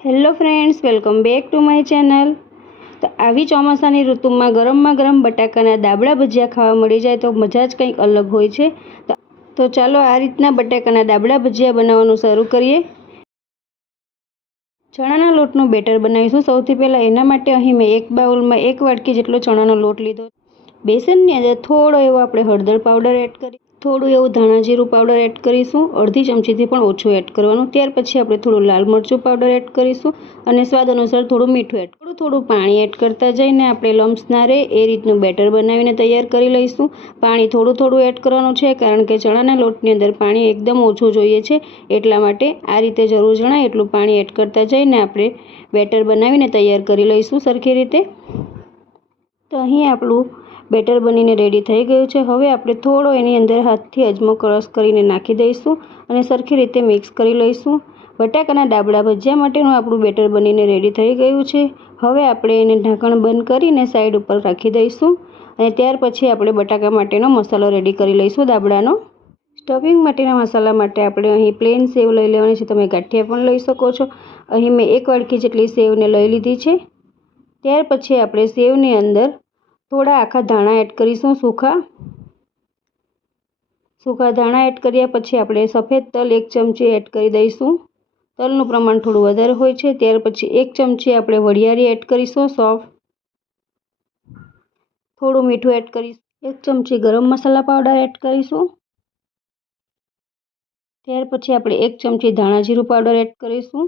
Hello friends, welcome back to my channel. તો આવી ચોમાસાની ઋતુમાં ગરમમાં ગરમ બટાકાના દાબડા ભજીયા ખાવા મળી જાય તો મજા જ કંઈક અલગ હોય છે। તો ચાલો આ રીતના બટાકાના દાબડા ભજીયા બનાવવાનું શરૂ કરીએ। ચણાના લોટનું બેટર બનાવીશું। સૌથી પહેલાં એના માટે અહીં મેં એક બાઉલમાં 1 વાટકી જેટલો ચણાનો લોટ લીધો। બેસનની અંદર થોડો એવો આપણે હળદર પાવડર એડ કરી, થોડું એવું ધાણા જીરું પાવડર એડ કરીશું, અડધી ચમચીથી પણ ઓછું એડ કરવાનું। ત્યાર પછી આપણે થોડું લાલ મરચું પાવડર એડ કરીશું અને સ્વાદ અનુસાર થોડું મીઠું એડ, થોડું પાણી એડ કરતા જઈને આપણે લમ્સ ના રહે એ રીતનું બેટર બનાવીને તૈયાર કરી લઈશું। પાણી થોડું એડ કરવાનું છે કારણ કે ચણાના લોટની અંદર પાણી એકદમ ઓછું જોઈએ છે, એટલા માટે આ રીતે જરૂર જણાય એટલું પાણી એડ કરતા જઈને આપણે બેટર બનાવીને તૈયાર કરી લઈશું સરખી રીતે। તો અહીં આપણું બેટર બનીને રેડી થઈ ગયું છે। હવે આપણે થોડો એની અંદર હાથથી અજમો ક્રશ કરીને નાખી દઈશું અને સરખી રીતે મિક્સ કરી લઈશું। બટાકાના દાબડા ભજીયા માટેનું આપણું બેટર બનીને રેડી થઈ ગયું છે। હવે આપણે એને ઢાંકણ બંધ કરીને સાઈડ ઉપર રાખી દઈશું અને ત્યાર પછી આપણે બટાકા માટેનો મસાલો રેડી કરી લઈશું દાબડાનો। સ્ટફિંગ માટેના મસાલા માટે આપણે અહીં પ્લેન સેવ લઈ લેવાની છે, તમે ગાંઠિયા પણ લઈ શકો છો। અહીં મેં 1 વાટકી જેટલી સેવને લઈ લીધી છે। ત્યાર પછી આપણે સેવની અંદર થોડા આખા ધાણા એડ કરીશું, સૂકા ધાણા એડ કર્યા પછી આપણે સફેદ તલ 1 ચમચી એડ કરી દઈશું। તલનું પ્રમાણ થોડું વધારે હોય છે। ત્યાર પછી 1 ચમચી આપણે વરિયાળી એડ કરીશું સોફ, થોડું મીઠું એડ કરીશું, 1 ચમચી ગરમ મસાલા પાવડર એડ કરીશું। ત્યાર પછી આપણે 1 ચમચી ધાણા જીરું પાવડર એડ કરીશું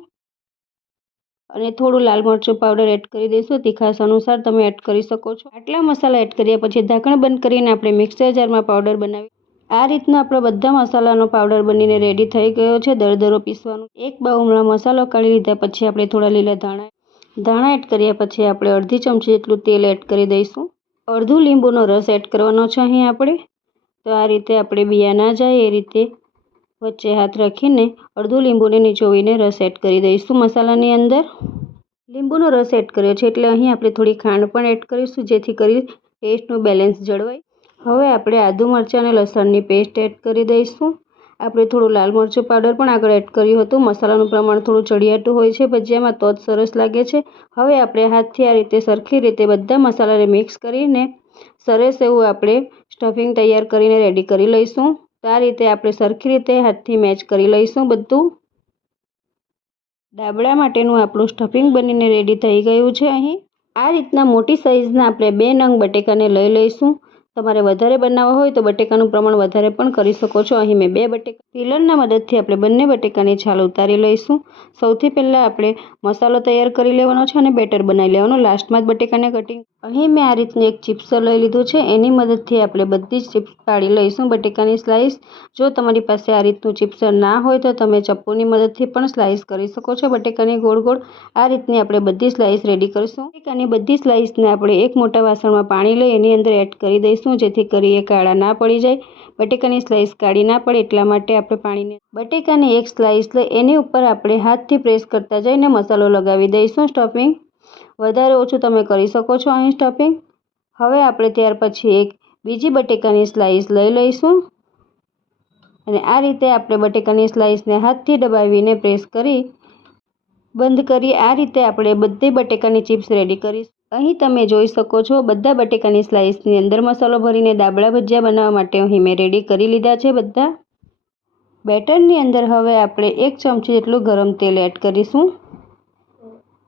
અને થોડું લાલ મરચું પાવડર એડ કરી દઈશું, તીખાશ અનુસાર તમે એડ કરી શકો છો। આટલા મસાલા એડ કર્યા પછી ઢાંકણ બંધ કરીને આપણે મિક્સર જારમાં પાવડર બનાવી, આ રીતના આપણા બધા મસાલાનો પાવડર બનીને રેડી થઈ ગયો છે। દરદરો પીસવાનું, એક બાઉલમાં મસાલો કાઢી લીધા પછી આપણે થોડા લીલા ધાણા એડ કર્યા પછી આપણે અડધી ચમચી જેટલું તેલ એડ કરી દઈશું। અડધું લીંબુનો રસ એડ કરવાનો છે અહીં આપણે। તો આ રીતે આપણે બિયા ના જાય એ રીતે વચ્ચે હાથ રાખીને અડધું લીંબુને નીચોવીને રસ એડ કરી દઈશું મસાલાની અંદર। લીંબુનો રસ એડ કર્યો છે એટલે અહીં આપણે થોડી ખાંડ પણ એડ કરીશું જેથી કરી ટેસ્ટનું બેલેન્સ જળવાય। હવે આપણે આદુ મરચાં અને લસણની પેસ્ટ એડ કરી દઈશું। આપણે થોડું લાલ મરચું પાવડર પણ આગળ એડ કર્યું હતું। મસાલાનું પ્રમાણ થોડું ચડિયાતું હોય છે ભજીયામાં તો જ સરસ લાગે છે। હવે આપણે હાથથી આ રીતે સરખી રીતે બધા મસાલાને મિક્સ કરીને સરસ એવું આપણે સ્ટફિંગ તૈયાર કરીને રેડી કરી લઈશું। તો આ રીતે આપણે સરખી રીતે હાથથી મેચ કરી લઈશું બધું। દાબડા માટેનું આપણું સ્ટફિંગ બનીને રેડી થઈ ગયું છે। અહીં આ રીતના મોટી સાઈઝના આપણે 2 નંગ બટેકાને લઈ લઈશું। તમારે વધારે બનાવવા હોય તો બટેકાનું પ્રમાણ વધારે પણ કરી શકો છો। અહીં મેં 2 બટેકા, પીલરના મદદથી આપણે બંને બટેકાની છાલ ઉતારી લઈશું। સૌથી પહેલાં આપણે મસાલો તૈયાર કરી લેવાનો છે અને બેટર બનાવી લેવાનું, લાસ્ટમાં જ બટેકાને કટિંગ। અહીં મેં આ રીતનું એક ચિપ્સર લઈ લીધું છે, એની મદદથી આપણે બધી જ ચિપ્સ પાડી લઈશું બટેકાની સ્લાઇસ। જો તમારી પાસે આ રીતનું ચિપ્સર ના હોય તો તમે ચપ્પુની મદદથી પણ સ્લાઇસ કરી શકો છો બટેકાની ગોળ ગોળ। આ રીતની આપણે બધી સ્લાઇસ રેડી કરીશું। બટેકાની બધી સ્લાઇસને આપણે એક મોટા વાસણમાં પાણી લઈ એની અંદર એડ કરી દઈશું જેથી કરી એ કાળા ના પડી જાય, બટેકાની સ્લાઇસ કાળી ના પડે એટલા માટે આપણે પાણીને, બટેકાની એક સ્લાઇસ લઈ એની ઉપર આપણે હાથથી પ્રેસ કરતા જઈને મસાલો લગાવી દઈશું। સ્ટફિંગ વધારે ઓછું તમે કરી શકો છો અહીં સ્ટફિંગ। હવે આપણે ત્યાર પછી એક બીજી બટેકાની સ્લાઇસ લઈ લઈશું અને આ રીતે આપણે બટેકાની સ્લાઇસને હાથથી દબાવીને પ્રેસ કરી બંધ કરી આ રીતે આપણે બધી બટેકાની ચિપ્સ રેડી કરીશું। અહીં તમે જોઈ શકો છો બધા બટેકાની સ્લાઇસની અંદર મસાલો ભરીને દાબડા ભજીયા બનાવવા માટે અહીં મેં રેડી કરી લીધા છે બધા। બેટરની અંદર હવે આપણે 1 ચમચી જેટલું ગરમ તેલ એડ કરીશું।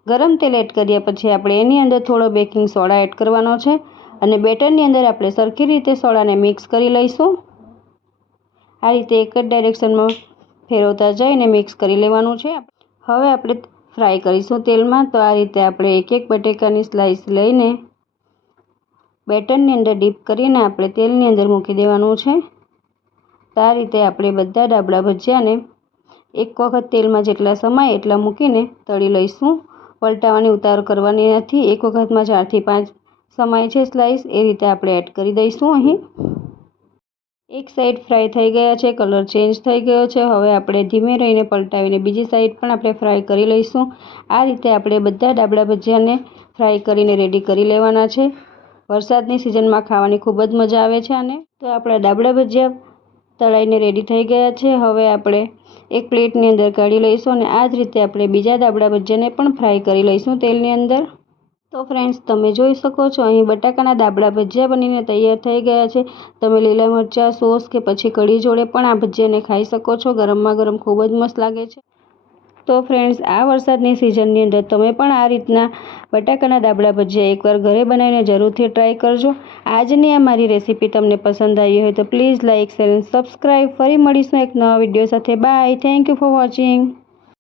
ગરમ તેલ એડ કર્યા પછી આપણે એની અંદર થોડો બેકિંગ સોડા એડ કરવાનો છે અને બેટરની અંદર આપણે સરખી રીતે સોડાને મિક્સ કરી લઈશું। આ રીતે એક જ ડાયરેક્શનમાં ફેરવતા જઈને મિક્સ કરી લેવાનું છે। હવે આપણે ફ્રાય કરીશું તેલમાં। તો આ રીતે આપણે એક બટેકાની સ્લાઇસ લઈને બેટરની અંદર ડીપ કરીને આપણે તેલની અંદર મૂકી દેવાનું છે। તો આ રીતે આપણે બધા દાબડા ભજીયાને એક વખત તેલમાં જેટલા સમાય એટલા મૂકીને તળી લઈશું। પલટાવાની ઉતાર કરવાની નથી, એક વખતમાં 4 થી 5 સમાય છે સ્લાઇસ એ રીતે આપણે એડ કરી દઈશું। અહીં એક સાઈડ ફ્રાય થઈ ગયા છે, કલર ચેન્જ થઈ ગયો છે। હવે આપણે ધીમે રહીને પલટાવીને બીજી સાઈડ પણ આપણે ફ્રાય કરી લઈશું। આ રીતે આપણે બધા દાબડા ભજીયાને ફ્રાય કરીને રેડી કરી લેવાના છે। વરસાદની સિઝનમાં ખાવાની ખૂબ જ મજા આવે છે અને તો આપણા દાબડા ભજીયા તળાઈને રેડી થઈ ગયા છે। હવે આપણે એક પ્લેટની અંદર કાઢી લઈશું અને આ જ રીતે આપણે બીજા દાબડા ભજીયાને પણ ફ્રાય કરી લઈશું તેલની અંદર। તો ફ્રેન્ડ્સ, તમે જોઈ શકો છો અહીં બટાકાના દાબડા ભજીયા બનીને તૈયાર થઈ ગયા છે। તમે લીલા મરચાં, સોસ કે પછી કઢી જોડે પણ આ ભજીયાને ખાઈ શકો છો। ગરમમાં ગરમ ખૂબ જ મસ્ત લાગે છે। તો ફ્રેન્ડ્સ, આ વરસાદની સિઝનની અંદર તમે પણ આ રીતના બટાકાના દાબડા ભજીયા એકવાર ઘરે બનાવીને જરૂરથી ટ્રાય કરજો। આજની આ મારી રેસીપી તમને પસંદ આવી હોય તો પ્લીઝ લાઇક, શેર અને સબસ્ક્રાઈબ। ફરી મળીશું એક નવા વિડીયો સાથે। Bye, thank you for watching.